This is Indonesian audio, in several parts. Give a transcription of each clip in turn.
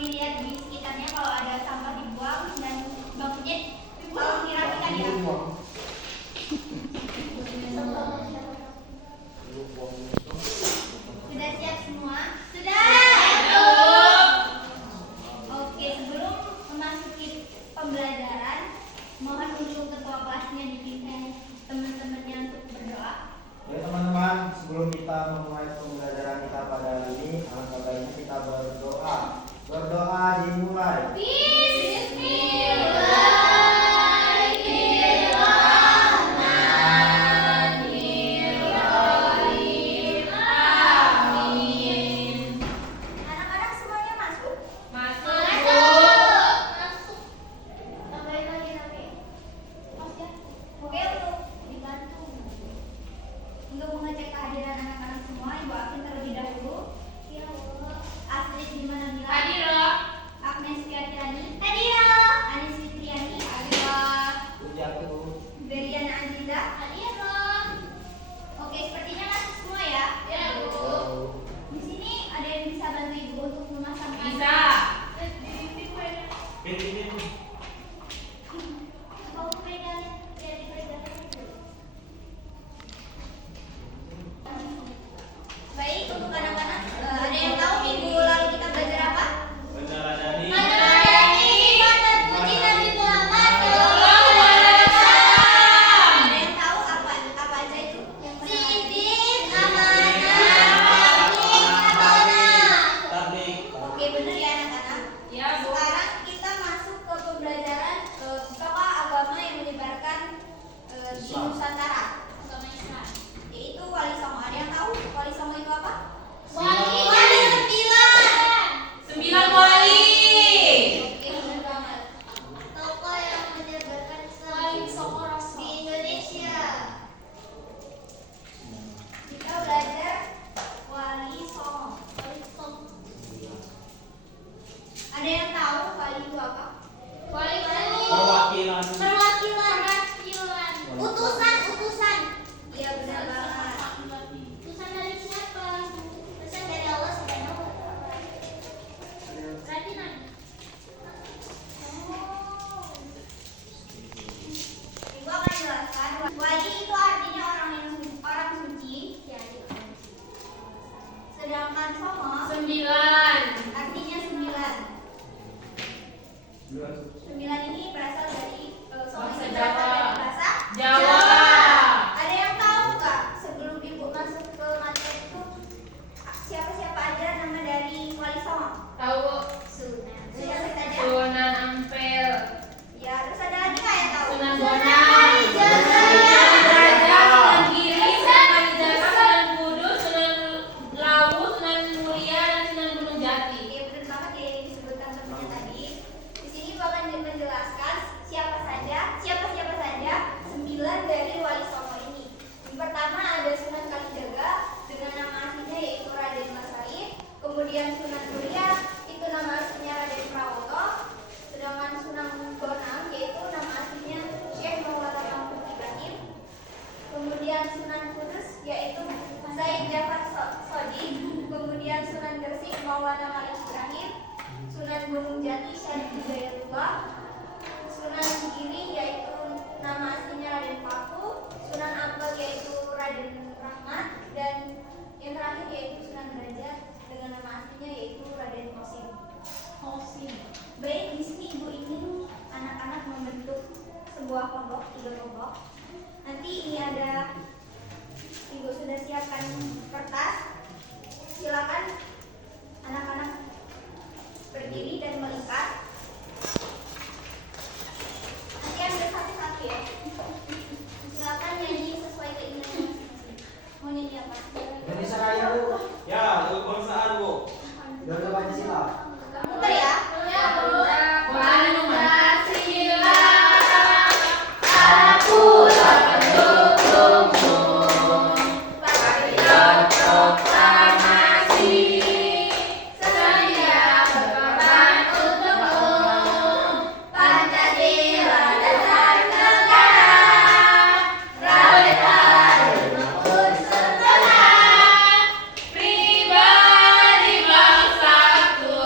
dilihat di sekitarnya kalau ada sampah dibuang dan bakunya tolong dirapikan ya. Sudah siap semua? Sudah. Oke, sebelum memasuki pembelajaran, mohon untuk ketua kelasnya dipimpin teman-temannya untuk berdoa. Oke teman-teman, sebelum kita memulai pembelajaran kita pada hari ini, alangkah baiknya kita berdoa. Berdoa dimulai. Anak-anak semuanya masuk? Tambahin lagi nanti. Mas ya. Oke, untuk dibantu. Untuk mengecek kehadiran anak-anak semua, Ibu Akin terlebih dahulu. Iya, Bu. Astrid Dimana Mila. Agnes Fiatirani. Anis Fitriani. Jatuh. Beriana Aziza. Oke, sepertinya masuk semua ya. Di sini ada yang bisa bantu Ibu untuk memasangkan. Bawa sepeda, lihat di sepeda. Baik, untuk anak-anak, ada yang tahu minggu lalu kita belajar apa? Ada yang tahu apa aja itu? Yang Oke, benar ya anak-anak. Sekarang kita masuk ke pembelajaran tokoh agama yang menyebarkan di Nusantara, yaitu Wali Songo. Ada yang tahu Wali Songo itu apa? Wali 9. Oke, benar banget. Tokoh yang menyebarkan Islam di Indonesia. Kita belajar Wali Songo. Ada yang tahu Wali itu apa? Perwakilan. Utusan. Iya, benar banget. Utusan dari siapa? Utusan dari Allah Subhanahu wa Ta'ala. Berarti nanya. Ibu akan jelaskan. Wali itu artinya orang suci. Sedangkan Songo artinya 9. 9 ini berasal dari Songo ini berasal dari bahasa Jawa. Ada yang tahu nggak sebelum Ibu masuk ke materi itu siapa-siapa aja nama dari Wali Songo? Siapa saja? Sunan Ampel, Ya, terus ada lagi nggak yang tahu? Sunan Bonang, Sunan Raja, Sunan Giri, Sunan Kalijaga, Sunan Kudus, Sunan Lawu, Sunan Muria, dan Sunan Gunung Jati. Oke, benar banget ya yang disebutkan temannya tadi. Di sini Ibu akan menjelaskan siapa saja 9 dari Wali Songo ini. Yang pertama ada Sunan Kalijaga dengan nama aslinya yaitu Raden Mas Said. Kemudian Sunan Muria itu nama aslinya Raden Prawoto. Sedangkan Sunan Bonang yaitu nama aslinya Syekh Maulana Mahmud Ibrahim. Kemudian Sunan Kudus yaitu Said Jafar Sodiq. Kemudian Sunan Gresik Maulana Malik Ibrahim. Sunan Gunung Jati Syarif Hidayatullah. Sunan Giri yaitu nama aslinya Raden Paku. Sunan Ampel yaitu Raden Rahmat. Dan yang terakhir yaitu Sunan Derajat dengan nama aslinya yaitu Raden Qasim. Baik, di sini Ibu ingin anak-anak membentuk sebuah kelompok, 3 kelompok. Nanti ini ada, Ibu sudah siapkan kertas. Silakan anak-anak berdiri dan melipat. Nanti ambil satu-satu ya. Silakan nyanyi sesuai keinginan masing-masing. Mau nyanyi apa? Indonesia Raya, Bu. Ya, lagu kebangsaan, Bu. Doa Pancasila. Putar ya. Pancasila, Aku patriot proklamasi, sedia berkorban untukmu. Pancasila dasar negara, merdeka maupun setengah. Pribadi bangsa ku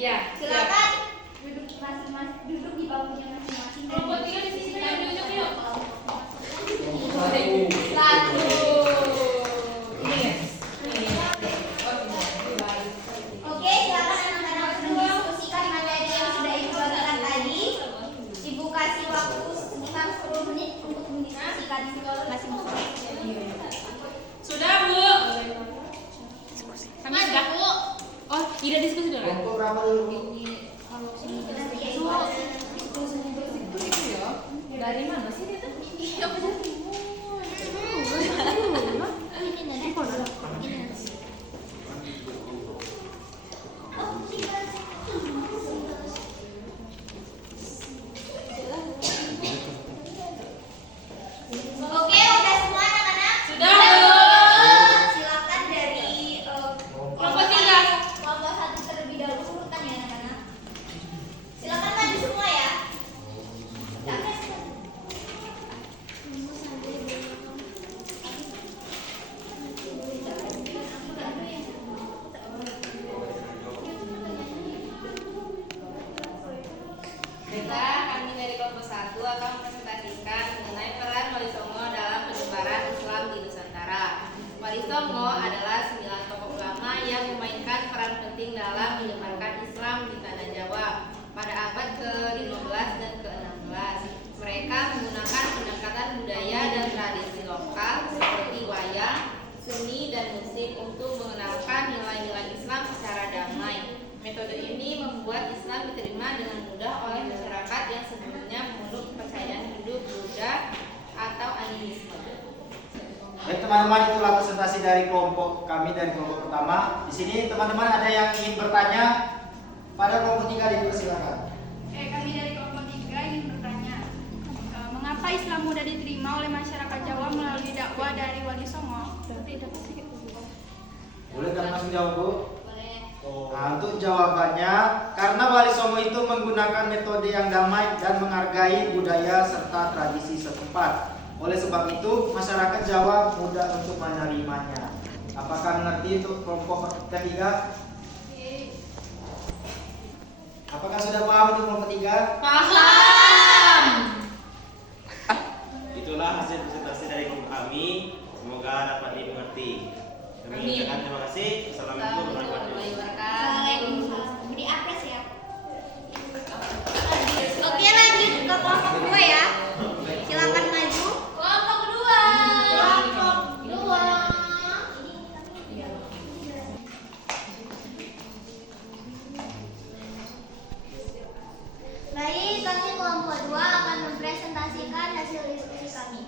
Iya. Silakan duduk masing-masing, duduk di bangkunya masing-masing. Kelompok 3 di sini yuk, duduk yuk. Satu. Ini ya. Oke, silakan anak-anak mendiskusikan materi yang sudah ibu bagikan tadi. Ibu kasih waktu sekitar 10 menit untuk mendiskusikan masing-masing. Sudah, Bu. Kami sudah, Bu. Oh, tidak diskusi dulu. Kelompok berapa dulu? Dari mana sih itu? Oke, udah semua anak-anak? Sudah, Bu. Silakan dari Kelompok 3. kelompok 1 terlebih dahulu urutan ya anak-anak. Silakan maju semua ya. Baiklah, kami dari kelompok 1 akan mempresentasikan mengenai peran Wali Songo dalam penyebaran Islam di Nusantara. Wali Songo adalah 9 tokoh ulama yang memainkan peran penting dalam menyebarkan Islam di tanah Jawa pada abad ke-15 dan ke-16. Mereka menggunakan pendekatan budaya dan tradisi lokal seperti wayang, seni, dan musik untuk mengenalkan nilai-nilai Islam secara damai. Metode ini membuat Islam diterima dengan mudah oleh masyarakat yang sebelumnya memeluk kepercayaan Hindu, Buddha, atau animisme. Baik teman-teman, itulah presentasi dari kelompok kami dari kelompok pertama. Di sini teman-teman ada yang ingin bertanya pada kelompok 3, dipersilakan. Kami dari kelompok 3 ingin bertanya, mengapa Islam mudah diterima oleh masyarakat Jawa melalui dakwah dari Wali Songo? Boleh kami langsung jawab, Bu? Boleh. Nah, untuk jawabannya, karena Wali Songo itu menggunakan metode yang damai dan menghargai budaya serta tradisi setempat. Oleh sebab itu, masyarakat Jawa mudah untuk menerimanya. Apakah mengerti untuk kelompok ketiga? Apakah sudah paham untuk kelompok 3? Paham. Itulah hasil presentasi dari kelompok kami. Semoga dapat dimengerti. Kami Amin. ucapkan terima kasih. Assalamualaikum warahmatullahi wabarakatuh. Waalaikumsalam. Beri apres ya. Oke, lanjut ke kelompok 2 ya. Silakan maju. Kelompok 2. Kelompok 2. Baik, kami kelompok 2 akan mempresentasikan hasil diskusi kami.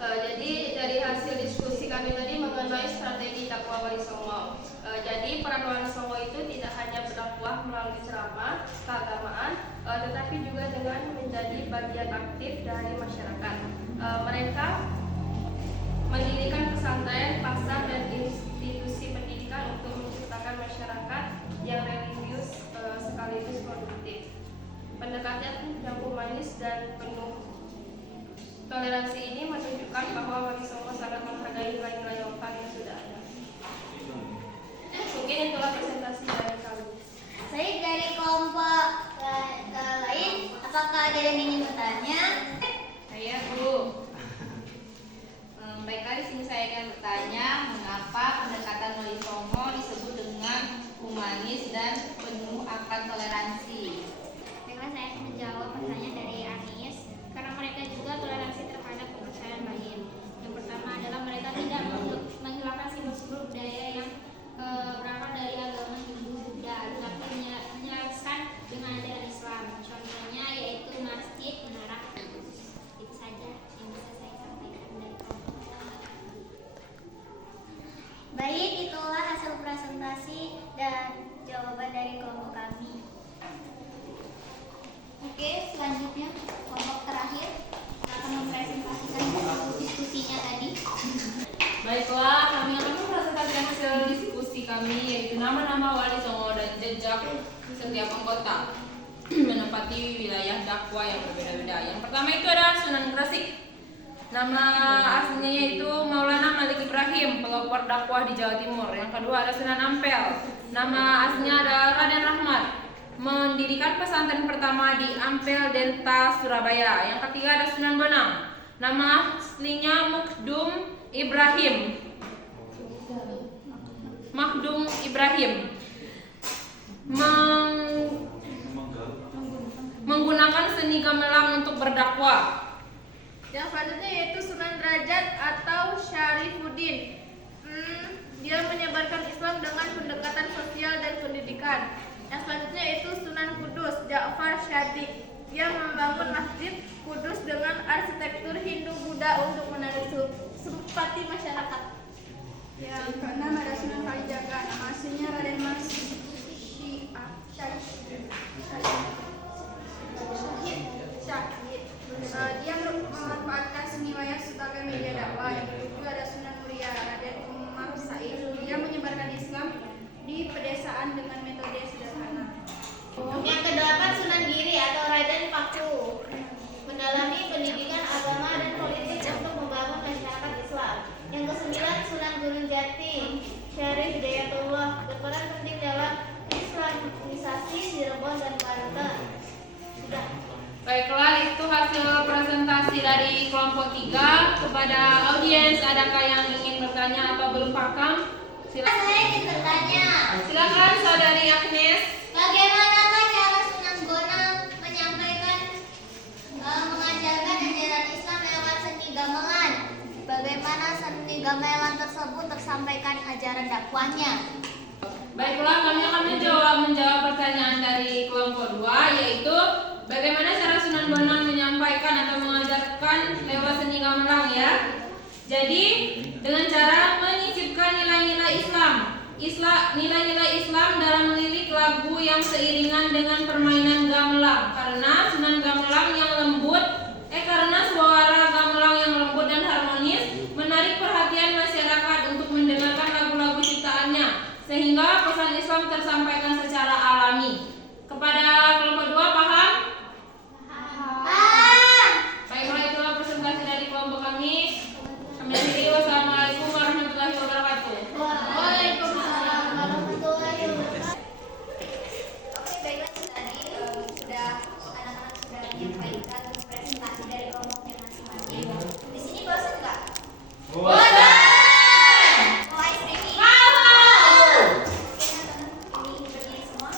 Jadi dari hasil diskusi kami tadi mengenai strategi dakwah Wali Songo. Jadi peran Wali Songo itu tidak hanya berdakwah melalui ceramah keagamaan, tetapi juga dengan menjadi bagian aktif dari masyarakat. Mereka mendirikan pesantren, pasar, dan institusi pendidikan untuk menciptakan masyarakat yang religius sekaligus produktif. Pendekatan yang humanis dan penuh toleransi ini menunjukkan bahwa Wali Songo sangat menghargai nilai-nilai lokal yang sudah ada. Mungkin itulah presentasi dari kami. Baik, dari kelompok lain, apakah ada yang ingin bertanya? Saya Bu. Baiklah, di sini saya akan bertanya, mengapa pendekatan Wali Songo disebut dengan humanis dan penuh akan toleransi? Baiklah, saya akan menjawab pertanyaan dari Anis. Karena mereka juga toleransi terhadap kepercayaan lain. Yang pertama adalah mereka tidak menghilangkan simbol-simbol budaya yang berasal dari agama Hindu, Buddha, tetapi menyelaraskan dengan ajaran Islam. Contohnya yaitu masjid, menara. Itu saja yang bisa saya sampaikan dari kelompok. Baik, itulah hasil presentasi dan jawaban dari kelompok kami. Oke, selanjutnya kelompok terakhir akan mempresentasikan hasil diskusinya tadi. Baiklah, kami akan mempresentasikan hasil diskusi kami, yaitu nama-nama Wali Songo dan jejak setiap anggota menempati wilayah dakwah yang berbeda-beda. Yang pertama itu ada Sunan Gresik. Nama aslinya yaitu Maulana Malik Ibrahim. Ibrahim, pelopor dakwah di Jawa Timur. Yang kedua ada Sunan Ampel, nama aslinya adalah Raden Rahmat, mendirikan pesantren pertama di Ampel Denta, Surabaya. Yang ketiga ada Sunan Bonang, nama aslinya Makdum Ibrahim, menggunakan seni gamelan untuk berdakwah. Yang selanjutnya yaitu Sunan Derajat atau Syarifuddin. Dia menyebarkan Islam dengan pendekatan sosial dan pendidikan. Yang selanjutnya yaitu Sunan Kudus Ja'far Syadiq. Dia membangun Masjid Kudus dengan arsitektur Hindu-Buddha untuk menarik simpati masyarakat. Yang keenam ada Sunan Kalijaga, nama aslinya Raden Mas Syahid. Dia memanfaatkan seni wayang sebagai media dakwah. Yang kedua ada Sunan Muria Raden Umar Said. Dia menyebarkan Islam di pedesaan dengan metode sederhana. Yang kedelapan Sunan Giri atau Raden Paku, mendalami pendidikan agama dan politik untuk membangun masyarakat Islam. Yang kesembilan Sunan Gunung Jati Syarif Hidayatullah, berperan penting dalam Islamisasi Cirebon dan Banten. Sudah. Baiklah, itu hasil presentasi dari kelompok 3. Kepada audiens, adakah yang ingin bertanya atau belum paham? Silakan. Saya ingin bertanya, Silakan Saudari Agnes. bagaimanakah cara Sunan Bonang mengajarkan ajaran Islam lewat seni gamelan? Bagaimana seni gamelan tersebut tersampaikan ajaran dakwahnya? Baiklah, kami akan menjawab pertanyaan dari kelompok 2, yaitu bagaimana cara Sunan Bonang menyampaikan atau mengajarkan lewat seni gamelan ya. Jadi dengan cara menyisipkan nilai-nilai Islam dalam lirik lagu yang seiringan dengan permainan gamelan. Karena suara gamelan yang lembut dan harmonis menarik perhatian masyarakat untuk mendengarkan lagu-lagu ciptaannya, sehingga pesan Islam tersampaikan secara alami. Kepada kelompok 2 paham? Baiklah, itulah presentasi dari kelompok kami. Kami akhiri. Wassalamualaikum warahmatullahi wabarakatuh. Waalaikumsalam warahmatullahi wabarakatuh. Oke, baiklah, tadi anak-anak sudah menyampaikan presentasi dari kelompoknya masing-masing. Di sini bosan nggak? Bosan! Mau ice cream? Mau! Oke, teman-teman, ini berdiri semua.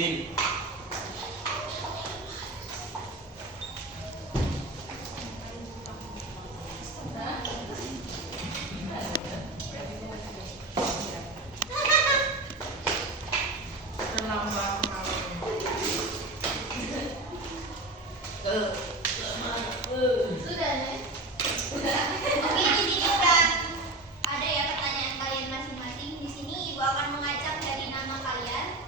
Sin. Terlambat Sudah, Nek. Oke, di sini udah ada ya pertanyaan kalian masing-masing. Di sini Ibu akan mengacak dari nama kalian.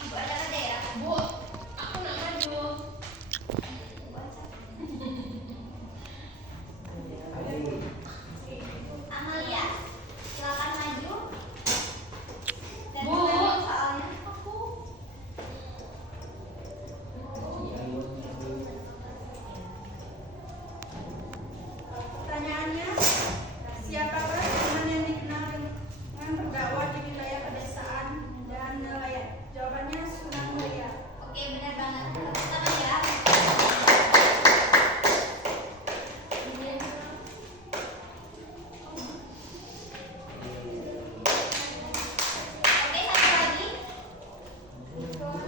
Ibu ada ya? Bu, aku nak maju. Ibu acak. Amalia, silakan maju. Dan Bu. menjawab soalnya. Aku. Pertanyaannya, siapakah teman yang dikenal dengan berdakwah di wilayah pedesaan dan nelayan? Jawabannya Sunan Muria. Oke, benar banget. Tepuk tangan ya. Oke, satu lagi.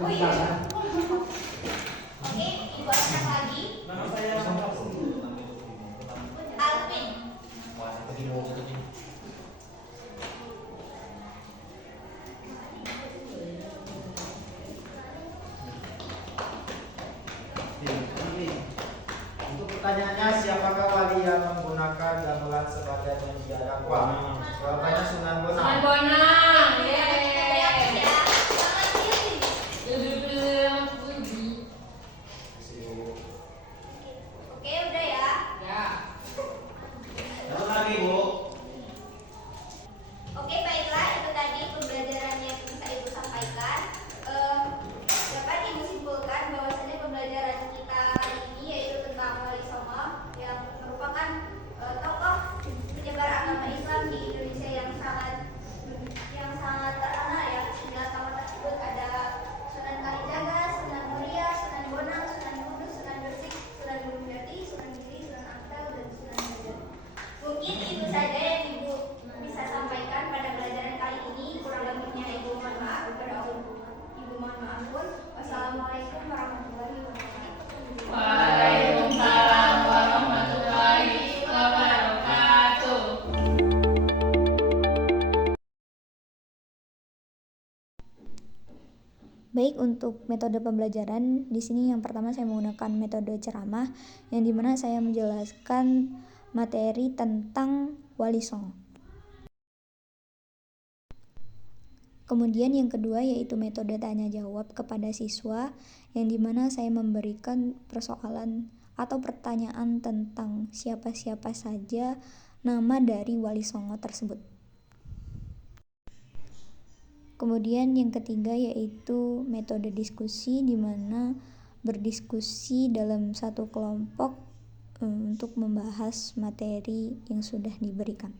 Oh iya. Oke, Ibu acak lagi. Nama saya Alvin. Untuk pertanyaannya, siapakah wali yang menggunakan gamelan sebagai media dakwah? Jawabannya Sunan Sunan Bonang. Bonang. Teriak Yeay. ya. Selamat pilih. Oke, udah ya. Ya. satu lagi, Bu. Oke, baiklah, itu tadi pembelajaran yang bisa Ibu sampaikan. Dapat Ibu simpulkan bahwasannya pembelajaran kita hari ini yaitu tentang Wali Songo yang merupakan tokoh penyebar agama Islam di Indonesia yang sangat terkenal ya. 9 tokoh tersebut ada Sunan Kalijaga, Sunan Muria, Sunan Bonang, Sunan Kudus, Sunan Gresik, Sunan Gunung Jati, Sunan Giri, Sunan Ampel, dan Sunan Gajah. Mungkin itu saja yang Ibu bisa sampaikan pada pelajaran kali ini. Kurang lebihnya Ibu mohon maaf. Kepada Ibu mohon maaf pun. Wassalamualaikum warahmatullahi wabarakatuh. Waalaikumsalam warahmatullahi wabarakatuh. Baik, untuk metode pembelajaran di sini yang pertama saya menggunakan metode ceramah yang dimana saya menjelaskan materi tentang Wali Songo. Kemudian yang kedua yaitu metode tanya jawab kepada siswa yang dimana saya memberikan persoalan atau pertanyaan tentang siapa-siapa saja nama dari Wali Songo tersebut. Kemudian yang ketiga yaitu metode diskusi di mana berdiskusi dalam satu kelompok untuk membahas materi yang sudah diberikan.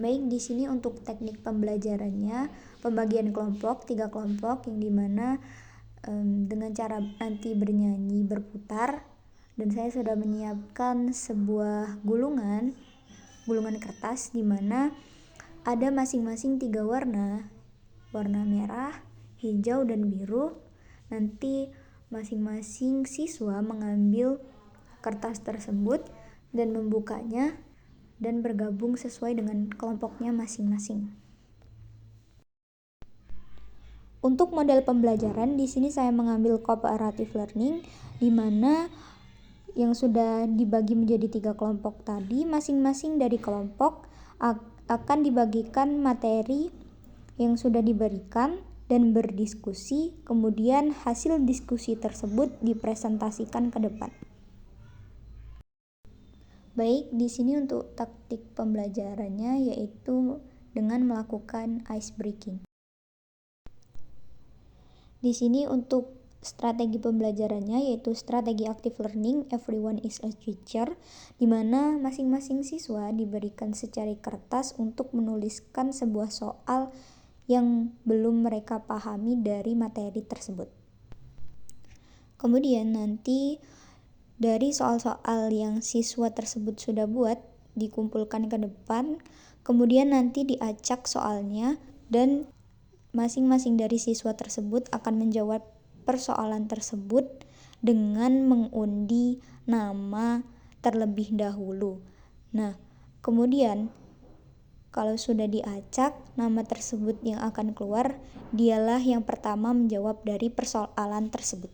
Baik, di sini untuk teknik pembelajarannya pembagian kelompok 3 kelompok yang dimana dengan cara nanti bernyanyi berputar dan saya sudah menyiapkan sebuah gulungan kertas di mana ada masing-masing 3 warna merah, hijau, dan biru. Nanti masing-masing siswa mengambil kertas tersebut dan membukanya dan bergabung sesuai dengan kelompoknya masing-masing. Untuk model pembelajaran di sini saya mengambil cooperative learning di mana yang sudah dibagi menjadi 3 kelompok tadi, masing-masing dari kelompok akan dibagikan materi yang sudah diberikan dan berdiskusi, kemudian hasil diskusi tersebut dipresentasikan ke depan. Baik, di sini untuk taktik pembelajarannya yaitu dengan melakukan ice breaking. Di sini untuk strategi pembelajarannya yaitu strategi active learning, everyone is a teacher, di mana masing-masing siswa diberikan secari kertas untuk menuliskan sebuah soal yang belum mereka pahami dari materi tersebut. Kemudian nanti dari soal-soal yang siswa tersebut sudah buat dikumpulkan ke depan, kemudian nanti diacak soalnya dan masing-masing dari siswa tersebut akan menjawab persoalan tersebut dengan mengundi nama terlebih dahulu. Nah, kemudian kalau sudah diacak nama tersebut yang akan keluar, dialah yang pertama menjawab dari persoalan tersebut.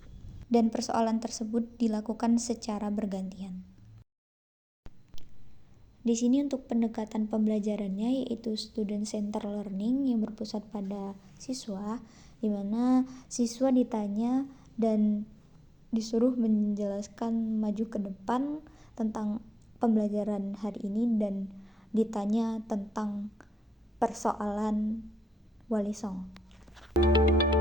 Dan persoalan tersebut dilakukan secara bergantian. Di sini untuk pendekatan pembelajarannya yaitu student center learning yang berpusat pada siswa, di mana siswa ditanya dan disuruh menjelaskan maju ke depan tentang pembelajaran hari ini dan ditanya tentang persoalan Wali Songo.